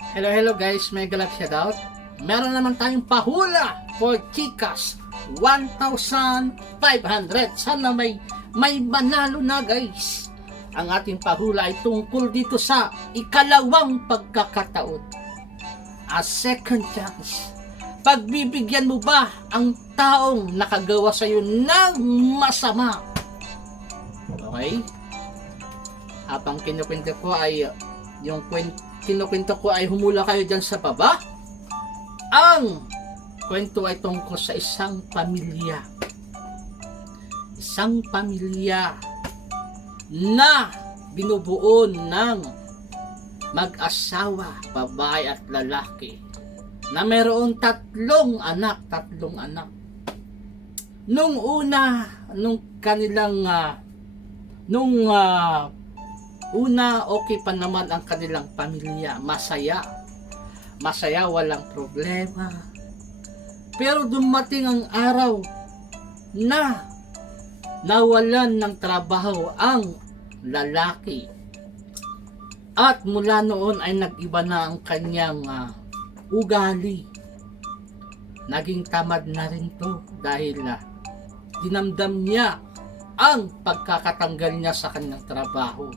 Hello guys, mega love shoutout. Meron naman tayong pahula for Chikas 1,500. Sana may manalo na guys. Ang ating pahula ay tungkol dito sa ikalawang pagkakataon. A second chance. Pagbibigyan mo ba ang taong nakagawa sa iyo ng masama? Okay? Habang kinukwento ko ay kinukwento ko ay humula kayo dyan sa baba. Ang kwento ay tungkol sa isang pamilya. Isang pamilya na binubuo ng mag-asawa, babae at lalaki, na mayroon tatlong anak. Nung una, okay pa naman ang kanilang pamilya, masaya, walang problema. Pero dumating ang araw na nawalan ng trabaho ang lalaki. At mula noon ay nag-iba na ang kanyang ugali. Naging tamad na rin to dahil dinamdam niya ang pagkakatanggal niya sa kanyang trabaho.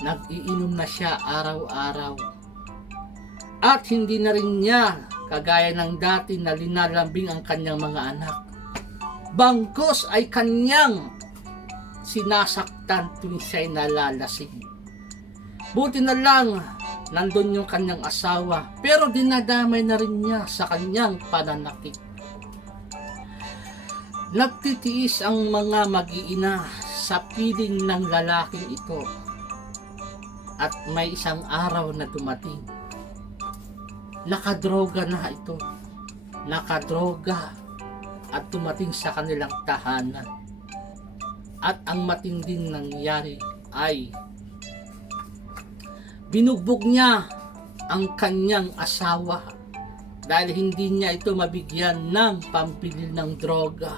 Nag-iinom na siya araw-araw. At hindi na rin niya kagaya ng dati na linalambing ang kanyang mga anak. Bangkos ay kanyang sinasaktan tuwing siya'y nalalasing. Buti na lang nandun yung kanyang asawa, pero dinadamay na rin niya sa kanyang pananakit. Nagtitiis ang mga mag-iina sa piling ng lalaking ito. At may isang araw na dumating. Nakadroga na ito. Nakadroga at dumating sa kanilang tahanan. At ang matinding nangyari ay binugbog niya ang kanyang asawa dahil hindi niya ito mabigyan ng pambili ng droga.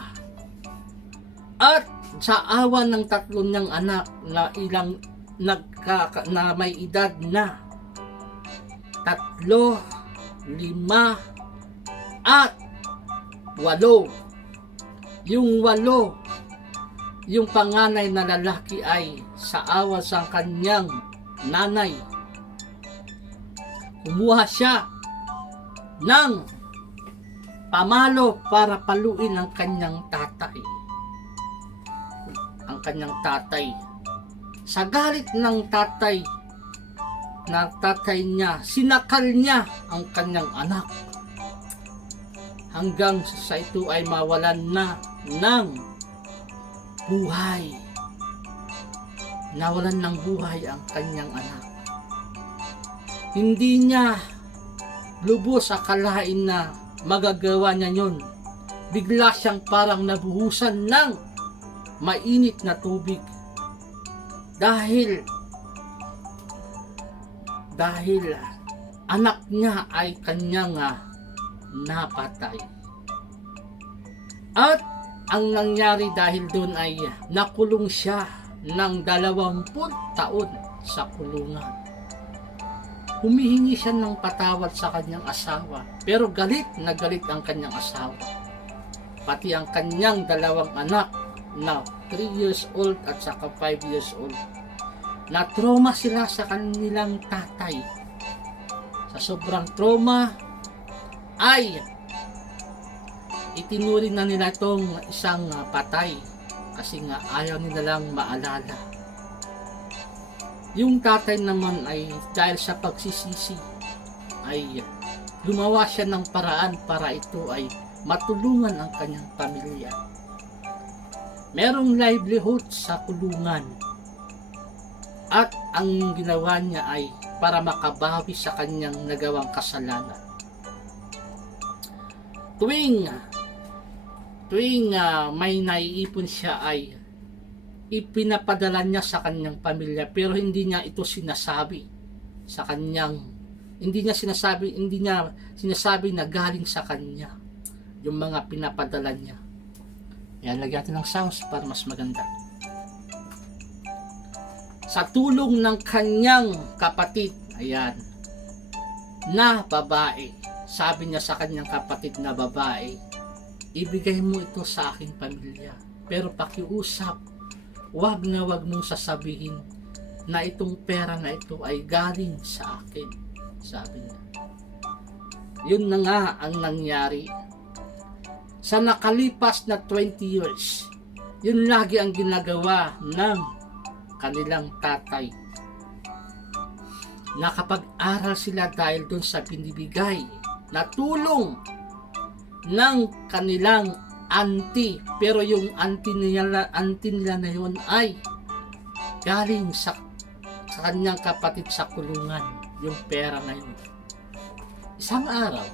At sa awa ng tatlo niyang anak na may edad na 3, 5 at 8. Yung 8, yung panganay na lalaki ay sa awa sa kanyang nanay, kumuha siya ng pamalo para paluin ang kanyang tatay. Sa galit ng tatay niya, sinakal niya ang kanyang anak hanggang sa ito ay mawalan na ng buhay. Nawalan ng buhay ang kanyang anak. Hindi niya lubos akalain na magagawa niya yun. Bigla siyang parang nabuhusan ng mainit na tubig dahil anak niya ay kanyang napatay. At ang nangyari dahil doon ay nakulong siya ng 20 taon sa kulungan. Humihingi siya ng patawad sa kanyang asawa, pero galit na galit ang kanyang asawa. Pati ang kanyang 2 anak na 3 years old at saka 5 years old. Na-trauma sila sa kanilang tatay. Sa sobrang trauma ay itinuri na nila itong isang patay kasi nga ayaw nila lang maalala. Yung tatay naman ay dahil sa pagsisisi ay gumawa siya ng paraan para ito ay matulungan ang kanyang pamilya. Merong livelihood sa kulungan. At ang ginawa niya ay para makabawi sa kanyang nagawang kasalanan. Tuwing may naiipon siya ay ipinapadala niya sa kanyang pamilya, pero hindi niya ito sinasabi sa kanyang, hindi niya sinasabi na galing sa kanya yung mga pinapadala niya. Yan, lagyan natin ng sounds para mas maganda. Sa tulong ng kanyang kapatid, ayan, na babae. Sabi niya sa kanyang kapatid na babae, ibigay mo ito sa aking pamilya. Pero pakiusap, wag na wag mong sasabihin na itong pera na ito ay galing sa akin. Sabi niya. Yun na nga ang nangyari. Sa nakalipas na 20 years, yun lagi ang ginagawa ng kanilang tatay. Nakapag-aral sila dahil dun sa binibigay na tulong ng kanilang auntie. Pero yung auntie nila na yun ay galing sa kanyang kapatid sa kulungan. Yung pera na yun. Isang araw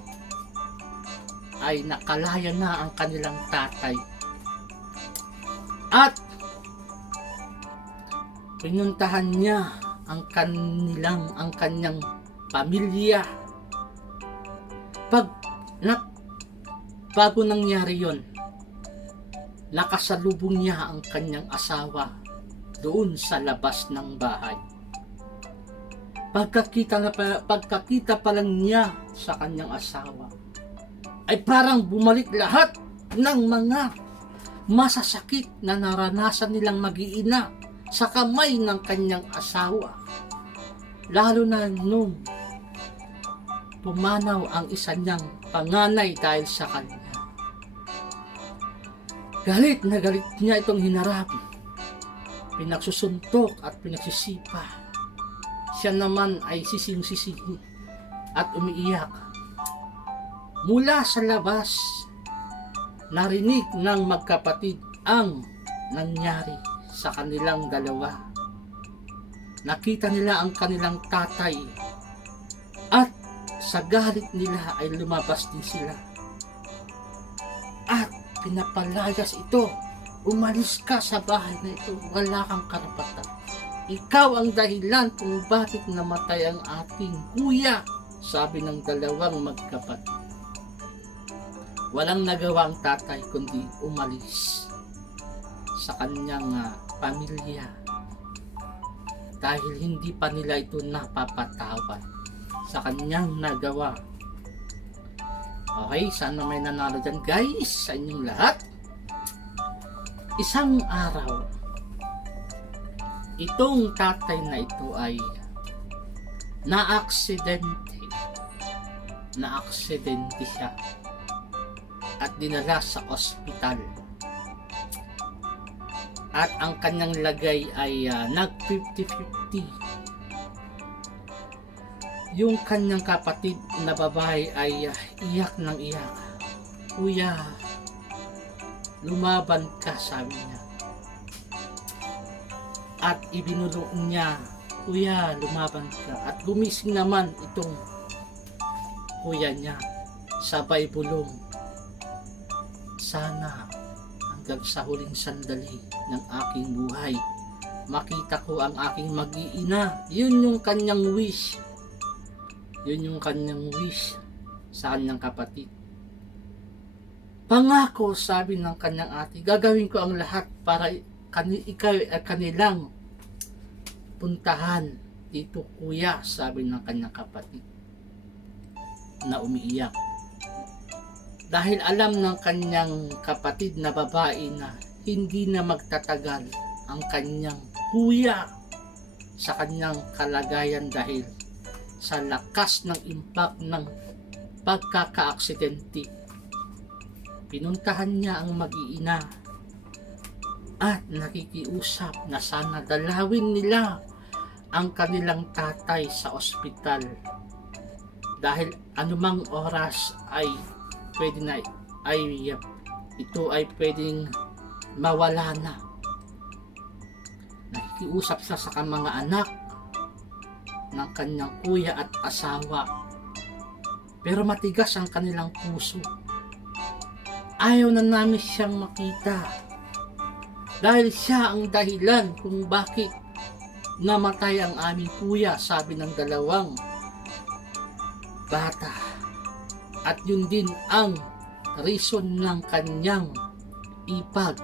ay nakalaya na ang kanilang tatay. At pinuntahan niya ang kanyang pamilya. Bago nangyari yon, nakasalubong niya ang kanyang asawa doon sa labas ng bahay. Pagkakita pa lang niya sa kanyang asawa, ay parang bumalik lahat ng mga masasakit na naranasan nilang mag-iina sa kamay ng kanyang asawa. Lalo na nung pumanaw ang isa niyang panganay dahil sa kanya. Galit na galit niya itong hinarap. Pinagsusuntok at pinagsisipa. Siya naman ay sising-sising at umiiyak. Mula sa labas, narinig ng magkapatid ang nangyari sa kanilang dalawa. Nakita nila ang kanilang tatay at sa galit nila ay lumabas din sila. At pinapalayas ito, umalis ka sa bahay na ito, wala kang karapatan. Ikaw ang dahilan kung bakit namatay ang ating kuya, sabi ng dalawang magkapatid. Walang nagawa ang tatay kundi umalis sa kanyang pamilya dahil hindi pa nila ito napapatawad sa kanyang nagawa. Okay, sana may nanalo dyan guys sa inyong lahat. Isang araw, itong tatay na ito ay naaksidente siya at dinala sa ospital. At ang kanyang lagay ay nag 50-50. Yung kanyang kapatid na babae ay iyak ng iyak. Kuya, lumaban ka, sabi niya. At ibinulong niya, kuya, lumaban ka. At gumising naman itong kuya niya, sabay bulong. Sana hanggang sa huling sandali ng aking buhay, makita ko ang aking mag-iina. Yun yung kanyang wish. Yun yung kanyang wish sa kanyang kapatid. Pangako, sabi ng kanyang ate, gagawin ko ang lahat para kanilang puntahan dito, kuya, sabi ng kanyang kapatid na umiiyak. Dahil alam ng kanyang kapatid na babae na hindi na magtatagal ang kanyang kuya sa kanyang kalagayan dahil sa lakas ng impact ng pagkakaaksidente. Pinuntahan niya ang mag-iina at nakikiusap na sana dalawin nila ang kanilang tatay sa ospital dahil anumang oras ay pwede na ito ay pwedeng mawala na. Nakikiusap siya sa mga anak ng kanyang kuya at asawa, pero matigas ang kanilang puso. Ayaw na namin siyang makita dahil siya ang dahilan kung bakit namatay ang aming kuya, sabi ng dalawang bata. At yun din ang reason ng kanyang ipag,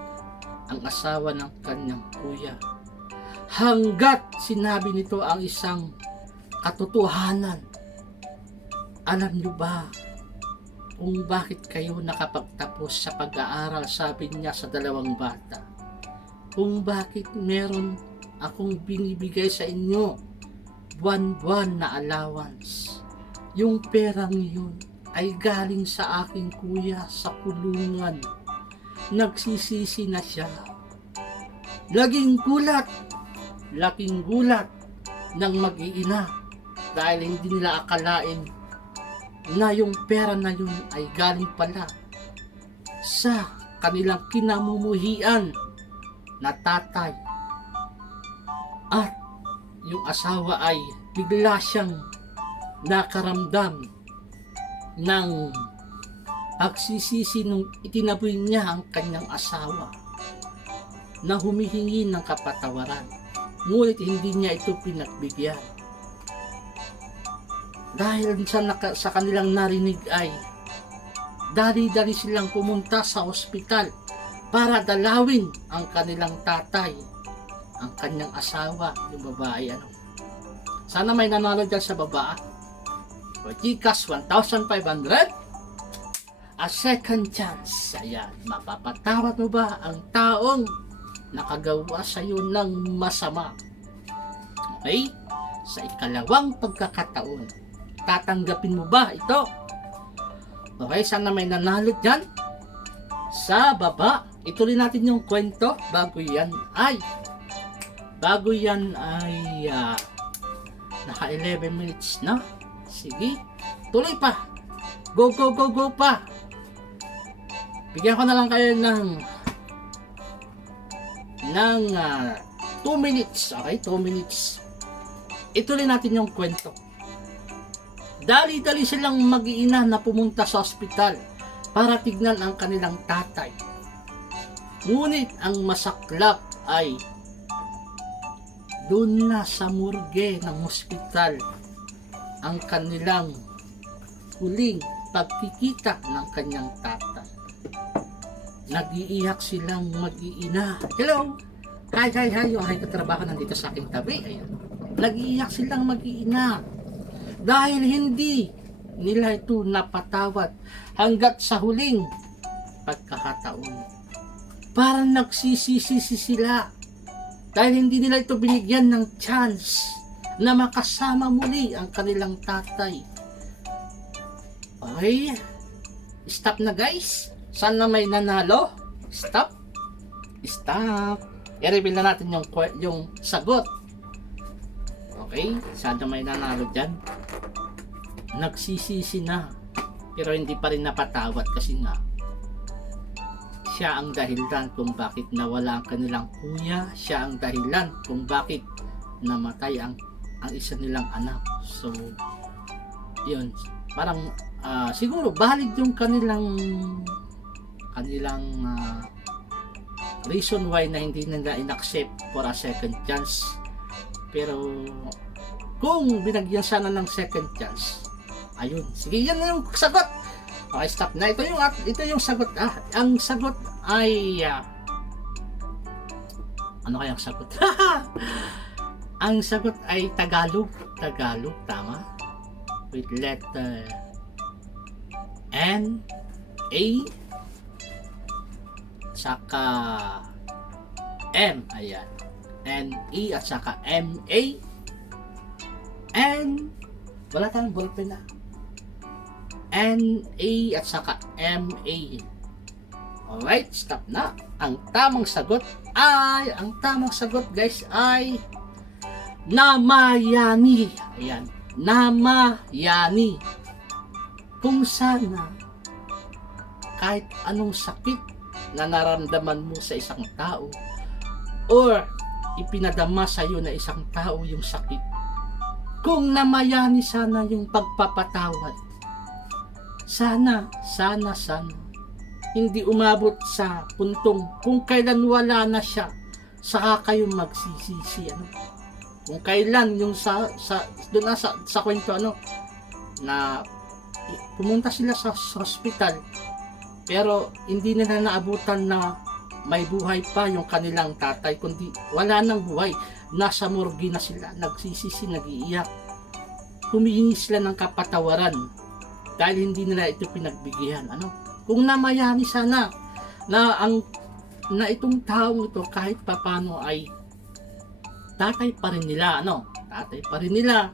ang asawa ng kanyang kuya. Hanggat sinabi nito ang isang katotohanan Alam nyo ba kung bakit kayo nakapagtapos sa pag-aaral, sabi niya sa dalawang bata? Kung bakit meron akong binibigay sa inyo buwan-buwan na allowance. Yung perang yun ay galing sa aking kuya sa kulungan. Nagsisisi na siya. Laking gulat ng mag-iina dahil hindi nila akalain na yung pera na yun ay galing pala sa kanilang kinamumuhian na tatay. At yung asawa ay bigla siyang nakaramdam ng pagsisisi nung itinaboy niya ang kanyang asawa na humihingi ng kapatawaran. Ngunit hindi niya ito pinagbigyan. Dahil sa kanilang narinig ay dali-dali silang pumunta sa ospital para dalawin ang kanilang tatay, ang kanyang asawa, yung babae. Sana may nanalo dyan sa baba. O Gcash 1,500 a second chance. Ayan, mapapatawad mo ba ang taong nakagawa sa iyo ng masama? Okay? Sa ikalawang pagkakataon, tatanggapin mo ba ito? Okay, sana may nanalo dyan sa baba. Ituloy natin yung kwento bago yan ay naka 11 minutes na. Sige, tuloy pa. Go pa. Bigyan ko na lang kayo ng 2 minutes. Okay, 2 minutes. Ituloy natin yung kwento. Dali-dali silang mag-iina na pumunta sa ospital para tignan ang kanilang tatay. Ngunit ang masaklap ay doon na sa morgue ng ospital ang kanilang huling pagkikita ng kanyang tatay. Nag-iiyak silang mag-iina. Hello! Hi! Yung aking katrabaho nandito sa aking tabi. Ayan. Nag-iiyak silang mag-iina dahil hindi nila ito napatawad hanggat sa huling pagkakataon. Parang nagsisisi sila dahil hindi nila ito binigyan ng chance na makasama muli ang kanilang tatay. Okay, stop na guys. Sana may nanalo. Stop. I-reveal na natin yung sagot. Okay, sana may nanalo dyan. Nagsisisi na pero hindi pa rin napatawad kasi nga siya ang dahilan kung bakit nawala ang kanilang kuya. Siya ang dahilan kung bakit namatay ang isa nilang anak. So yun, parang siguro valid yung kanilang reason why na hindi nila in-accept for a second chance. Pero kung binagyan sana ng second chance, ayun, sige, yan na yung sagot. Okay, stop na. Ito yung sagot. Ang sagot ay ano kaya ang sagot? Ang sagot ay Tagalog, tama? With letter N, A, saka M. Ayan. N, E, at saka M, A. N, wala tayong ballpen na. N, A, at saka M, A. Alright, stop na. Ang tamang sagot guys ay namayani. Ayan, namayani. Kung sana kahit anong sakit na naramdaman mo sa isang tao or ipinadama sa iyo na isang tao yung sakit, kung namayani sana yung pagpapatawad, sana hindi umabot sa puntong kung kailan wala na siya saka kayo magsisisi. Kung kailan yung doon sa kwento na pumunta sila sa hospital pero hindi nila naabutan na may buhay pa yung kanilang tatay, kundi wala nang buhay, nasa morgue na sila, nagsisisi, nag-iiyak, humihingi sila ng kapatawaran dahil hindi nila ito pinagbigyan. Ano? Kung namayani sana na itong taong ito kahit papano ay tatay pa rin nila, tatay pa rin nila,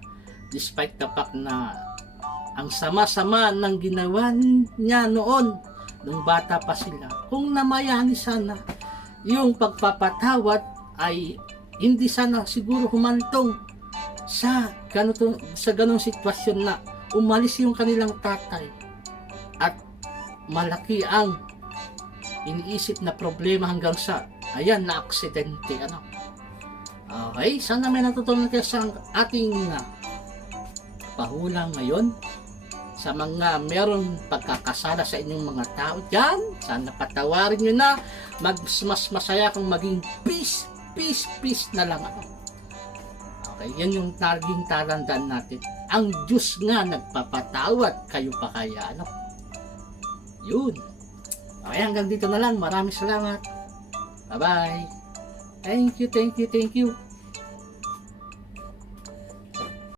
despite the fact na ang sama-sama ng ginawa niya noon nung bata pa sila. Kung namayani sana, yung pagpapatawad ay hindi sana siguro humantong sa ganong sitwasyon na umalis yung kanilang tatay at malaki ang iniisip na problema hanggang sa na aksidente. Okay, sana may natutunan kayo sa ating pahulang ngayon. Sa mga meron pagkakasala sa inyong mga tao dyan, sana patawarin nyo na. Mas masaya kung maging peace na lang. Okay, yan yung naging talandan natin. Ang Diyos nga nagpapatawad, kayo pa kaya, Yun. Okay, hanggang dito na lang. Maraming salamat. Bye-bye. Thank you.